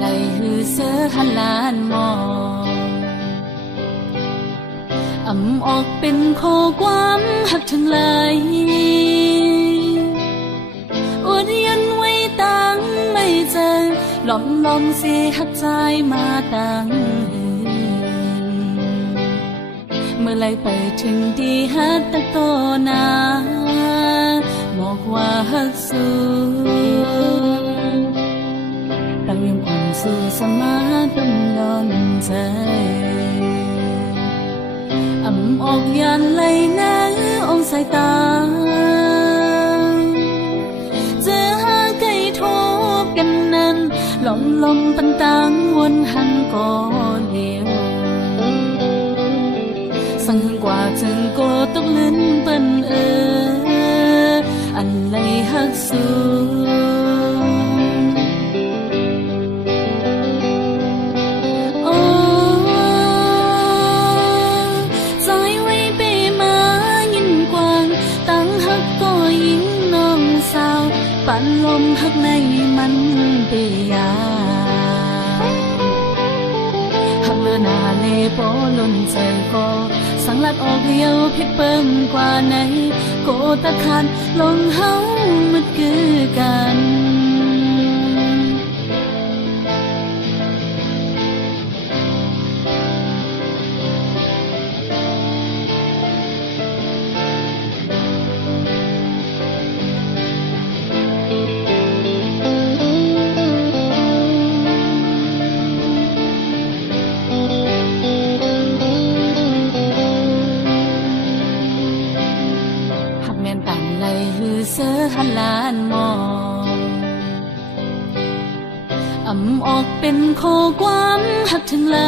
ไหลหือเสือหันลานมองอำออกเป็นข้อความหักถึงไหลอวดยันไว้ตั้งไม่เจอหลอมเสียหักใจมาตั้งเมื่อไหลไปถึงที่หักตะโตนาบอกว่าหักสูตั้งยังอ่อนสู่สมาต้นนอนใจอำออกยานไหลน้าองสายตาเจอหาไก่ทบกันนั้นลมปันตังวนหันก่อเลี้ยวสังกว่าจึงโกตกลิ้นเปิ้นอันไหลหักสูปันลมหักในมันเปียหักเลือหน้าเลโปล้นใจก็สังลัดออกเดียวพิดเปิ้งกว่าไหนโกตะคันลงเฮามันคือกันหือเสือหันลานมองอำออกเป็นข้อความหักถึงไหล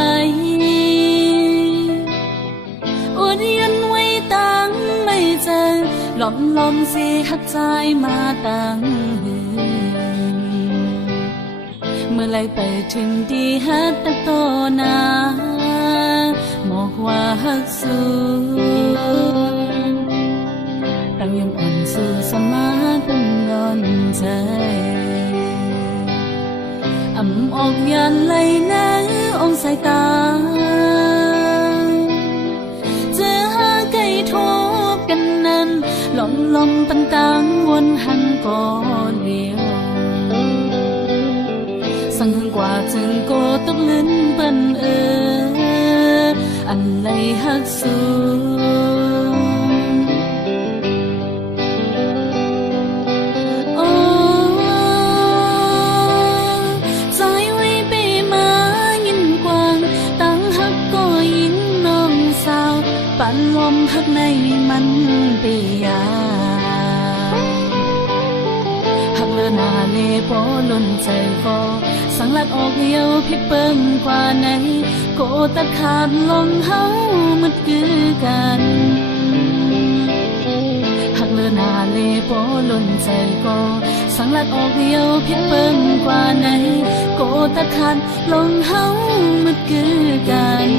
อวดยันไว้ตั้งไม่เจอหลอมเสียหักใจมาตั้งเมื่อไหลไปถึงที่หักตะโตนาบอกว่าหักสูตั้งยังอ่อนสู่สมาต้นงอนใจอำออกยานไหลน้าองสายตาเจอหาไก่ทบกันนั้นลมปันตังวนหันก่อเลี้ยวสังกว่าจึงโกตกลิ้นเปิ้นอันไหลหักสูปันลมหักในมันเปียหักเลือหน้าเลโปล้นใจก็สังลัดออกเดียวพิดเปิ้งกว่าไหนโกตัดขาดลงเฮามันคือกันหักเลือหน้าเลโปล้นใจก็สังลัดออกเดียวพิดเปิ้งกว่าไหนโกตัดขาดลงเฮามันคือกัน